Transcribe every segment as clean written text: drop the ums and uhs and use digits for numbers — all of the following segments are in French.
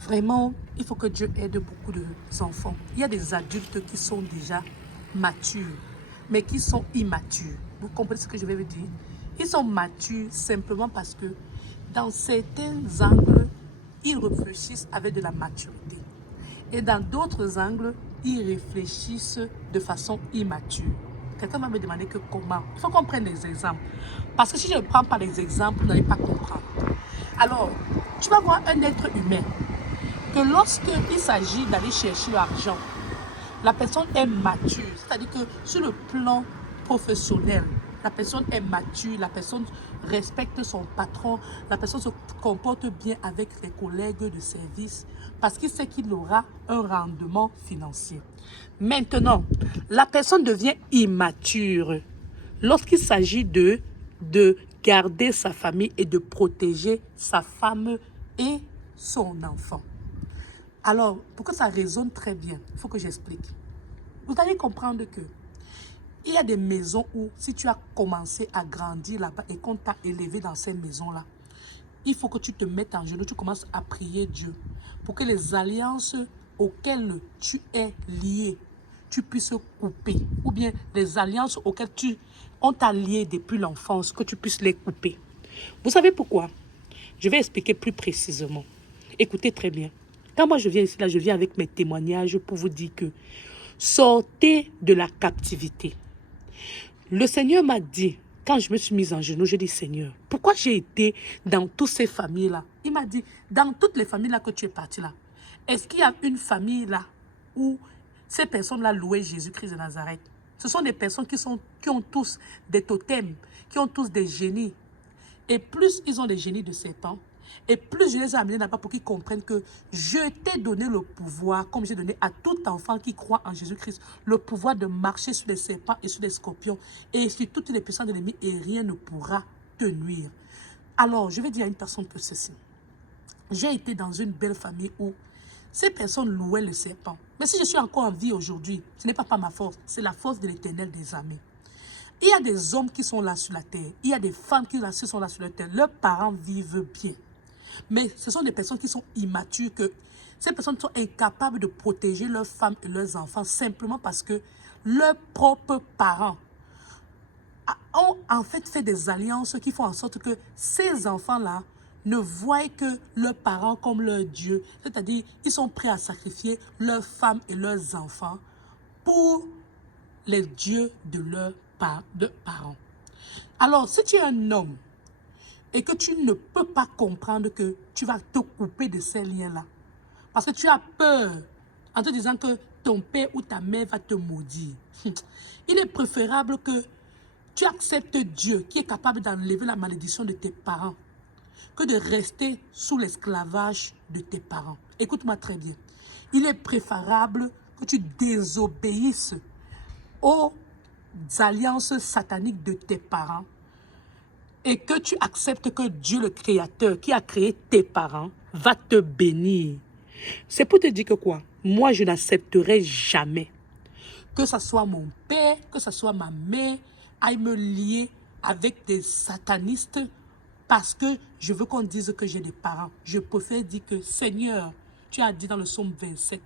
Vraiment, il faut que Dieu aide beaucoup d'enfants. Il y a des adultes qui sont déjà matures, mais qui sont immatures. Vous comprenez ce que je vais vous dire? Ils sont matures simplement parce que dans certains angles, ils réfléchissent avec de la maturité. Et dans d'autres angles, ils réfléchissent de façon immature. Quelqu'un va me demander que comment. Il faut qu'on prenne des exemples. Parce que si je ne prends pas les exemples, vous n'allez pas comprendre. Alors, tu vas voir un être humain que lorsqu'il s'agit d'aller chercher l'argent, la personne est mature. C'est-à-dire que sur le plan professionnel, la personne est mature, la personne respecte son patron, la personne se comporte bien avec les collègues de service parce qu'il sait qu'il aura un rendement financier. Maintenant, la personne devient immature lorsqu'il s'agit de garder sa famille et de protéger sa femme et son enfant. Alors, pour que ça résonne très bien, il faut que j'explique. Vous allez comprendre que il y a des maisons où, si tu as commencé à grandir là-bas et qu'on t'a élevé dans ces maisons-là, il faut que tu te mettes en genoux, tu commences à prier Dieu pour que les alliances auxquelles tu es lié, tu puisses couper. Ou bien les alliances auxquelles on t'a lié depuis l'enfance, que tu puisses les couper. Vous savez pourquoi? Je vais expliquer plus précisément. Écoutez très bien. Quand moi je viens ici, là, je viens avec mes témoignages pour vous dire que sortez de la captivité. Le Seigneur m'a dit, quand je me suis mise en genoux, j'ai dit, Seigneur, pourquoi j'ai été dans toutes ces familles-là? Il m'a dit, dans toutes les familles-là que tu es parti là, est-ce qu'il y a une famille là où ces personnes-là louaient Jésus-Christ de Nazareth? Ce sont des personnes qui ont tous des totems, qui ont tous des génies. Et plus ils ont des génies de serpents, et plus je les ai amenés là-bas pour qu'ils comprennent que je t'ai donné le pouvoir, comme j'ai donné à tout enfant qui croit en Jésus-Christ, le pouvoir de marcher sur les serpents et sur les scorpions, et sur toutes les puissances de l'ennemi, et rien ne pourra te nuire. Alors, je vais dire à une personne que ceci. J'ai été dans une belle famille où ces personnes louaient le serpent. Mais si je suis encore en vie aujourd'hui, ce n'est pas par ma force, c'est la force de l'Éternel des armées. Il y a des hommes qui sont là sur la terre. Il y a des femmes qui sont là sur la terre. Leurs parents vivent bien. Mais ce sont des personnes qui sont immatures, que ces personnes sont incapables de protéger leurs femmes et leurs enfants simplement parce que leurs propres parents ont en fait des alliances qui font en sorte que ces enfants-là ne voient que leurs parents comme leur Dieu. C'est-à-dire, ils sont prêts à sacrifier leurs femmes et leurs enfants pour les dieux de leurs parents. Alors, si tu es un homme et que tu ne peux pas comprendre que tu vas te couper de ces liens-là, parce que tu as peur en te disant que ton père ou ta mère va te maudire, il est préférable que tu acceptes Dieu qui est capable d'enlever la malédiction de tes parents que de rester sous l'esclavage de tes parents. Écoute-moi très bien. Il est préférable que tu désobéisses aux alliances sataniques de tes parents et que tu acceptes que Dieu, le Créateur, qui a créé tes parents, va te bénir. C'est pour te dire que quoi? Moi, je n'accepterai jamais que ce soit mon père, que ce soit ma mère, aille me lier avec des satanistes parce que je veux qu'on dise que j'ai des parents. Je préfère dire que, Seigneur, tu as dit dans le psaume 27,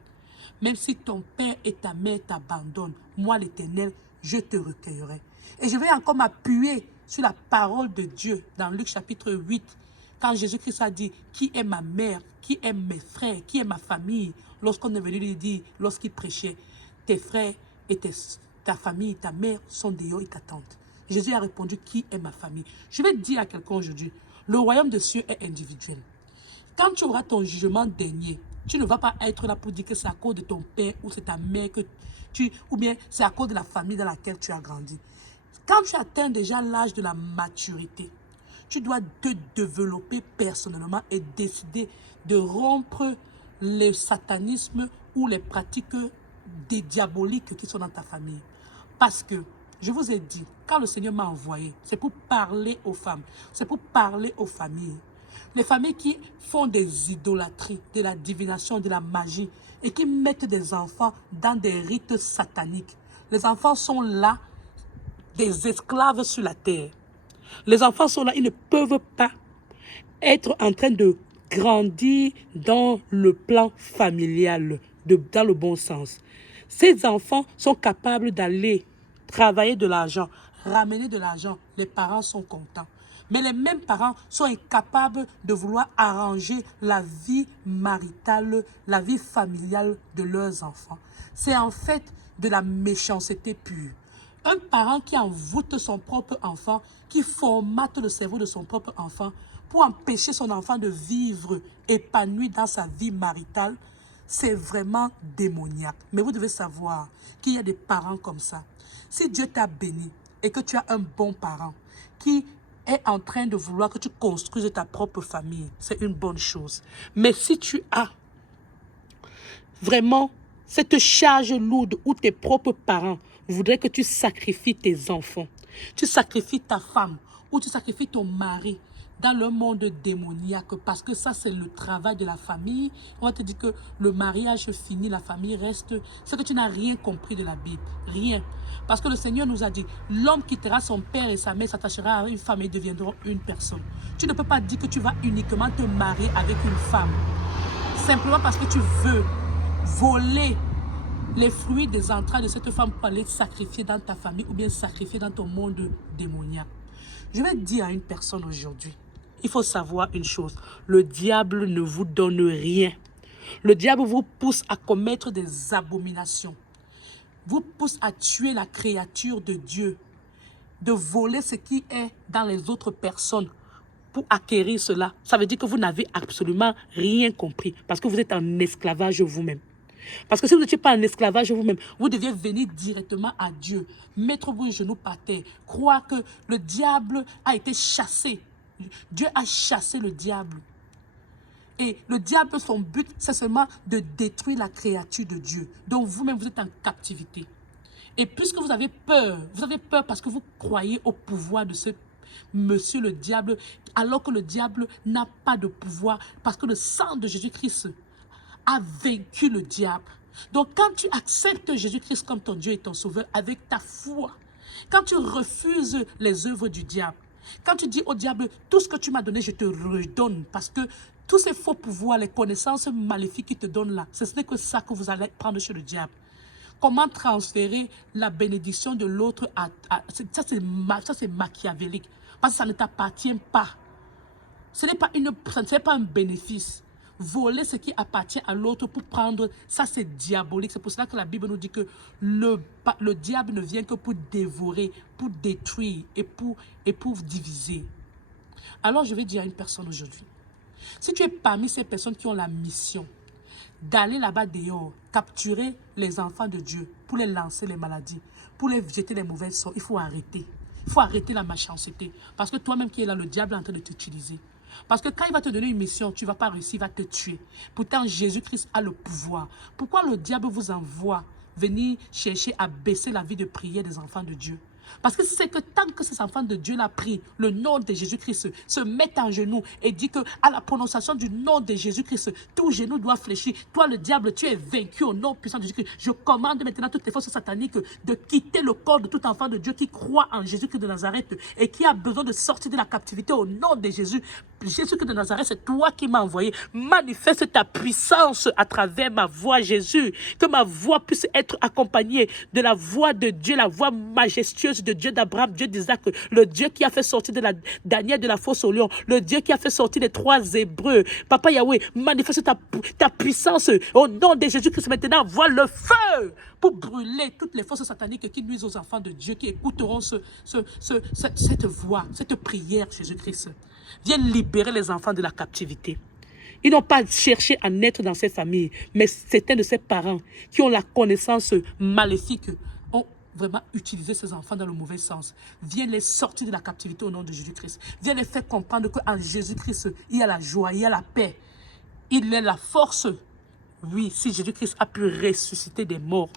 même si ton père et ta mère t'abandonnent, moi l'Éternel, je te recueillerai. Et je vais encore m'appuyer sur la parole de Dieu dans Luc chapitre 8, quand Jésus-Christ a dit, qui est ma mère, qui est mes frères, qui est ma famille, lorsqu'on est venu lui dire, lorsqu'il prêchait, tes frères et ta famille, ta mère sont dehors et t'attendent. Jésus a répondu, qui est ma famille? Je vais dire à quelqu'un aujourd'hui, le royaume de cieux est individuel. Quand tu auras ton jugement dernier, tu ne vas pas être là pour dire que c'est à cause de ton père ou c'est ta mère que ou bien c'est à cause de la famille dans laquelle tu as grandi. Quand tu atteins déjà l'âge de la maturité, tu dois te développer personnellement et décider de rompre le satanisme ou les pratiques des diaboliques qui sont dans ta famille. Parce que, je vous ai dit, quand le Seigneur m'a envoyé, c'est pour parler aux femmes, c'est pour parler aux familles. Les familles qui font des idolâtries, de la divination, de la magie, et qui mettent des enfants dans des rites sataniques. Les enfants sont là, des esclaves sur la terre. Les enfants sont là, ils ne peuvent pas être en train de grandir dans le plan familial, dans le bon sens. Ces enfants sont capables d'aller travailler de l'argent, ramener de l'argent. Les parents sont contents. Mais les mêmes parents sont incapables de vouloir arranger la vie maritale, la vie familiale de leurs enfants. C'est en fait de la méchanceté pure. Un parent qui envoûte son propre enfant, qui formate le cerveau de son propre enfant pour empêcher son enfant de vivre épanoui dans sa vie maritale, c'est vraiment démoniaque. Mais vous devez savoir qu'il y a des parents comme ça. Si Dieu t'a béni et que tu as un bon parent qui est en train de vouloir que tu construises ta propre famille, c'est une bonne chose. Mais si tu as vraiment cette charge lourde où tes propres parents voudraient que tu sacrifies tes enfants, tu sacrifies ta femme ou tu sacrifies ton mari dans le monde démoniaque, parce que ça c'est le travail de la famille. On va te dire que le mariage finit, la famille reste. C'est que tu n'as rien compris de la Bible, rien. Parce que le Seigneur nous a dit, l'homme quittera son père et sa mère, s'attachera à une femme et deviendront une personne. Tu ne peux pas dire que tu vas uniquement te marier avec une femme simplement parce que tu veux voler les fruits des entrailles de cette femme pour aller sacrifier dans ta famille ou bien sacrifier dans ton monde démoniaque. Je vais dire à une personne aujourd'hui, il faut savoir une chose, le diable ne vous donne rien. Le diable vous pousse à commettre des abominations, vous pousse à tuer la créature de Dieu, de voler ce qui est dans les autres personnes pour acquérir cela. Ça veut dire que vous n'avez absolument rien compris parce que vous êtes en esclavage vous-même. Parce que si vous n'étiez pas en esclavage vous-même, vous deviez venir directement à Dieu, mettre vos genoux par terre, croire que le diable a été chassé. Dieu a chassé le diable. Et le diable, son but, c'est seulement de détruire la créature de Dieu. Donc vous-même, vous êtes en captivité. Et puisque vous avez peur parce que vous croyez au pouvoir de ce monsieur le diable, alors que le diable n'a pas de pouvoir, parce que le sang de Jésus-Christ a vaincu le diable. Donc quand tu acceptes Jésus-Christ comme ton Dieu et ton sauveur avec ta foi, quand tu refuses les œuvres du diable, quand tu dis au diable, tout ce que tu m'as donné, je te redonne, parce que tous ces faux pouvoirs, les connaissances maléfiques qu'il te donne là, ce n'est que ça que vous allez prendre chez le diable. Comment transférer la bénédiction de l'autre ça c'est machiavélique, parce que ça ne t'appartient pas. Ce n'est pas un bénéfice. Voler ce qui appartient à l'autre pour prendre, ça c'est diabolique. C'est pour cela que la Bible nous dit que le diable ne vient que pour dévorer, pour détruire et pour diviser. Alors je vais dire à une personne aujourd'hui, si tu es parmi ces personnes qui ont la mission d'aller là-bas dehors, capturer les enfants de Dieu pour les lancer les maladies, pour les jeter les mauvaises sorts, il faut arrêter. Il faut arrêter la méchanceté. Parce que toi-même qui es là, le diable est en train de t'utiliser. Parce que quand il va te donner une mission, tu ne vas pas réussir, il va te tuer. Pourtant, Jésus-Christ a le pouvoir. Pourquoi le diable vous envoie venir chercher à baisser la vie de prière des enfants de Dieu? Parce que c'est que tant que ces enfants de Dieu l'ont pris, le nom de Jésus-Christ, se mettent en genoux et dit que à la prononciation du nom de Jésus-Christ, tout genou doit fléchir. Toi, le diable, tu es vaincu au nom puissant de Jésus-Christ. Je commande maintenant toutes les forces sataniques de quitter le corps de tout enfant de Dieu qui croit en Jésus-Christ de Nazareth et qui a besoin de sortir de la captivité au nom de Jésus. Jésus-Christ de Nazareth, c'est toi qui m'as envoyé. Manifeste ta puissance à travers ma voix, Jésus. Que ma voix puisse être accompagnée de la voix de Dieu, la voix majestueuse de Dieu d'Abraham, Dieu d'Isaac, le Dieu qui a fait sortir Daniel de la fosse au lion, le Dieu qui a fait sortir les 3 Hébreux. Papa Yahweh, manifeste ta puissance au nom de Jésus-Christ. Maintenant, vois le feu pour brûler toutes les forces sataniques qui nuisent aux enfants de Dieu, qui écouteront cette voix, cette prière, Jésus-Christ. Viens libérer les enfants de la captivité. Ils n'ont pas cherché à naître dans ces familles, mais certains de ces parents qui ont la connaissance maléfique ont vraiment utilisé ces enfants dans le mauvais sens. Viens les sortir de la captivité au nom de Jésus-Christ. Viens les faire comprendre qu'en Jésus-Christ, il y a la joie, il y a la paix. Il est la force. Oui, si Jésus-Christ a pu ressusciter des morts,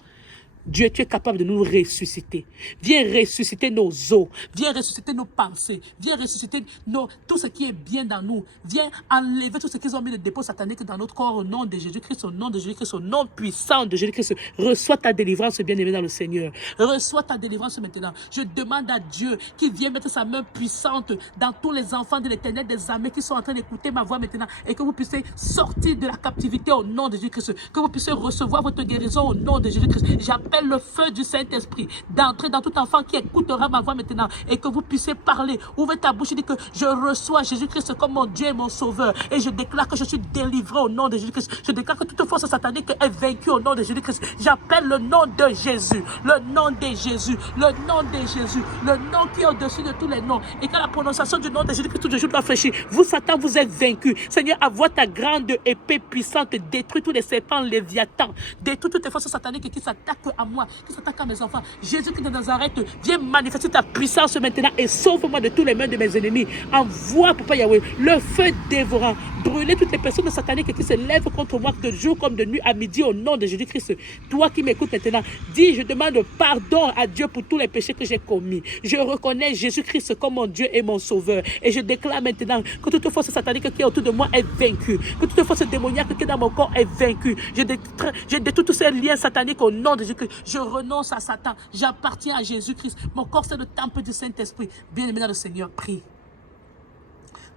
Dieu, tu es capable de nous ressusciter. Viens ressusciter nos os. Viens ressusciter nos pensées. Viens ressusciter tout ce qui est bien dans nous. Viens enlever tout ce qu'ils ont mis de dépôt satanique dans notre corps au nom de Jésus-Christ, au nom de Jésus-Christ, au nom puissant de Jésus-Christ. Reçois ta délivrance, bien-aimé dans le Seigneur. Reçois ta délivrance maintenant. Je demande à Dieu qu'il vienne mettre sa main puissante dans tous les enfants de l'Éternel des armées qui sont en train d'écouter ma voix maintenant et que vous puissiez sortir de la captivité au nom de Jésus-Christ. Que vous puissiez recevoir votre guérison au nom de Jésus-Christ. J'appelle le feu du Saint-Esprit d'entrer dans tout enfant qui écoutera ma voix maintenant et que vous puissiez parler. Ouvrez ta bouche et dites que je reçois Jésus-Christ comme mon Dieu et mon Sauveur. Et je déclare que je suis délivré au nom de Jésus-Christ. Je déclare que toute force satanique est vaincue au nom de Jésus-Christ. J'appelle le nom de Jésus. Le nom de Jésus. Le nom de Jésus. Le nom qui est au-dessus de tous les noms. Et qu'à la prononciation du nom de Jésus-Christ, tout le jour doit fléchir. Vous, Satan, vous êtes vaincu. Seigneur, envoie ta grande épée puissante. Détruis tous les serpents, léviathans. Détruis toutes les forces sataniques qui s'attaquent à moi, qui s'attaquent à mes enfants. Jésus-Christ de Nazareth, viens manifester ta puissance maintenant et sauve-moi de tous les mains de mes ennemis. Envoie, Papa Yahweh, le feu dévorant. Brûlez toutes les personnes sataniques qui se lèvent contre moi de jour comme de nuit à midi au nom de Jésus-Christ. Toi qui m'écoutes maintenant, dis, je demande pardon à Dieu pour tous les péchés que j'ai commis. Je reconnais Jésus-Christ comme mon Dieu et mon Sauveur. Et je déclare maintenant que toute force satanique qui est autour de moi est vaincue. Que toute force démoniaque qui est dans mon corps est vaincue. Je détruis tous ces liens sataniques au nom de Jésus-Christ. Je renonce à Satan. J'appartiens à Jésus-Christ. Mon corps, c'est le temple du Saint-Esprit. Bien-aimé dans le Seigneur, prie.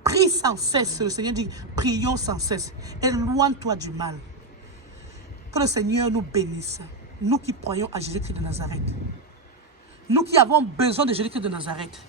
Prie sans cesse. Le Seigneur dit, prions sans cesse. Éloigne-toi du mal. Que le Seigneur nous bénisse. Nous qui croyons à Jésus-Christ de Nazareth. Nous qui avons besoin de Jésus-Christ de Nazareth.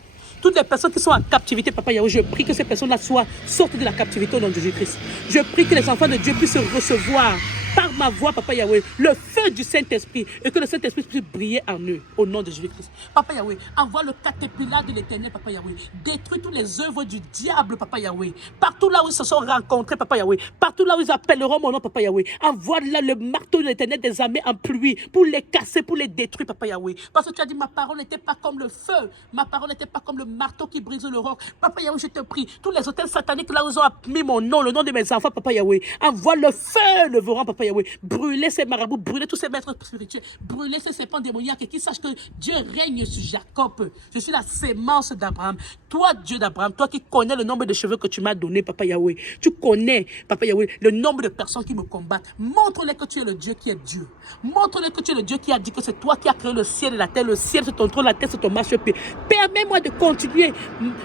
Toutes les personnes qui sont en captivité, Papa Yahweh, je prie que ces personnes-là sortent de la captivité au nom de Jésus-Christ. Je prie que les enfants de Dieu puissent recevoir par ma voix, Papa Yahweh, le feu du Saint-Esprit et que le Saint-Esprit puisse briller en eux au nom de Jésus-Christ. Papa Yahweh, envoie le caterpillar de l'Éternel, Papa Yahweh. Détruis toutes les œuvres du diable, Papa Yahweh. Partout là où ils se sont rencontrés, Papa Yahweh. Partout là où ils appelleront mon nom, Papa Yahweh. Envoie là le marteau de l'Éternel des armées en pluie pour les casser, pour les détruire, Papa Yahweh. Parce que tu as dit, ma parole n'était pas comme le feu. Ma parole n'était pas comme le marteau qui brise le roc. Papa Yahweh, je te prie. Tous les hôtels sataniques là où ils ont mis mon nom, le nom de mes enfants, Papa Yahweh. Envoie le feu, le vorant, Papa Yahweh. Brûlez ces marabouts, brûlez tous ces maîtres spirituels, brûlez ces serpents démoniaques et qu'ils sachent que Dieu règne sur Jacob. Je suis la sémence d'Abraham. Toi, Dieu d'Abraham, toi qui connais le nombre de cheveux que tu m'as donné, Papa Yahweh. Tu connais, Papa Yahweh, le nombre de personnes qui me combattent. Montre-les que tu es le Dieu qui est Dieu. Montre-les que tu es le Dieu qui a dit que c'est toi qui as créé le ciel et la terre. Le ciel c'est ton trône, la terre c'est ton marchepied. Permets-moi de continuer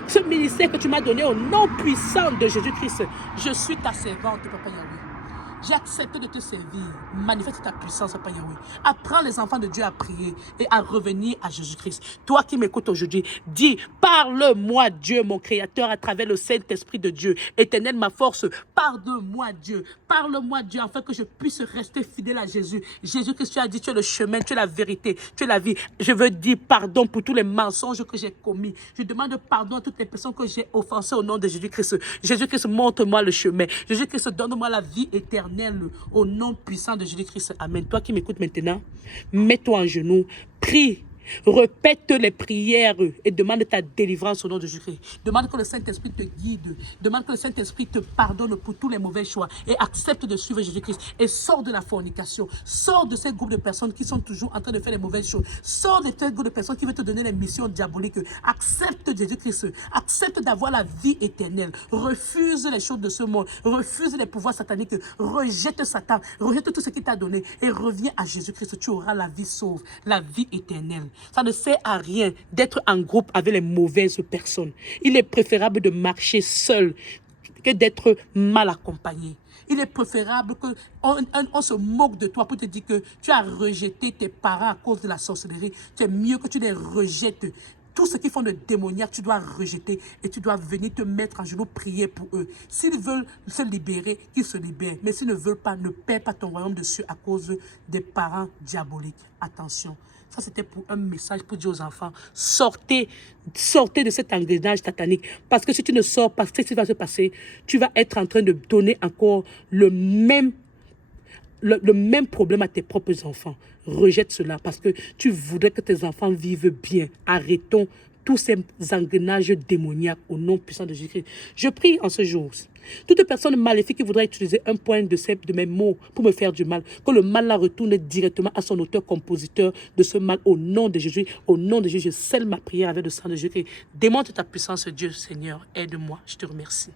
ce ministère que tu m'as donné au nom puissant de Jésus-Christ. Je suis ta servante, Papa Yahweh. J'ai accepté de te servir. Manifeste ta puissance, Papa Yahweh. Apprends les enfants de Dieu à prier et à revenir à Jésus-Christ. Toi qui m'écoutes aujourd'hui, dis, parle-moi Dieu, mon Créateur, à travers le Saint-Esprit de Dieu. Éternel, ma force, pardonne-moi Dieu. Parle-moi Dieu, afin que je puisse rester fidèle à Jésus. Jésus-Christ, tu as dit, tu es le chemin, tu es la vérité, tu es la vie. Je veux dire pardon pour tous les mensonges que j'ai commis. Je demande pardon à toutes les personnes que j'ai offensées au nom de Jésus-Christ. Jésus-Christ, montre-moi le chemin. Jésus-Christ, donne-moi la vie éternelle. Au nom puissant de Jésus-Christ. Amen. Toi qui m'écoutes maintenant, mets-toi en genoux, prie. Répète les prières et demande ta délivrance au nom de Jésus. Demande que le Saint-Esprit te guide. Demande que le Saint-Esprit te pardonne pour tous les mauvais choix et accepte de suivre Jésus-Christ. Et sors de la fornication. Sors de ces groupes de personnes qui sont toujours en train de faire les mauvaises choses. Sors de ces groupes de personnes qui veulent te donner les missions diaboliques. Accepte Jésus-Christ. Accepte d'avoir la vie éternelle. Refuse les choses de ce monde. Refuse les pouvoirs sataniques. Rejette Satan. Rejette tout ce qu'il t'a donné et reviens à Jésus-Christ. Tu auras la vie sauve, la vie éternelle. Ça ne sert à rien d'être en groupe avec les mauvaises personnes. Il est préférable de marcher seul que d'être mal accompagné. Il est préférable qu'on se moque de toi pour te dire que tu as rejeté tes parents à cause de la sorcellerie. C'est mieux que tu les rejettes. Tout ce qu'ils font de démoniaque, tu dois rejeter et tu dois venir te mettre en genoux, prier pour eux. S'ils veulent se libérer, qu'ils se libèrent. Mais s'ils ne veulent pas, ne perds pas ton royaume dessus à cause des parents diaboliques. Attention. Ça, c'était pour un message pour dire aux enfants, sortez de cet engrenage satanique. Parce que si tu ne sors pas, qu'est-ce qui va se passer? Tu vas être en train de donner encore le même problème à tes propres enfants. Rejette cela parce que tu voudrais que tes enfants vivent bien. Arrêtons tous ces engrenages démoniaques au nom puissant de Jésus-Christ. Je prie en ce jour. Toute personne maléfique qui voudrait utiliser un point de mes mots pour me faire du mal, que le mal la retourne directement à son auteur-compositeur de ce mal au nom de Jésus. Au nom de Jésus, je scelle ma prière avec le sang de Jésus. Démontre ta puissance, Dieu Seigneur. Aide-moi, je te remercie.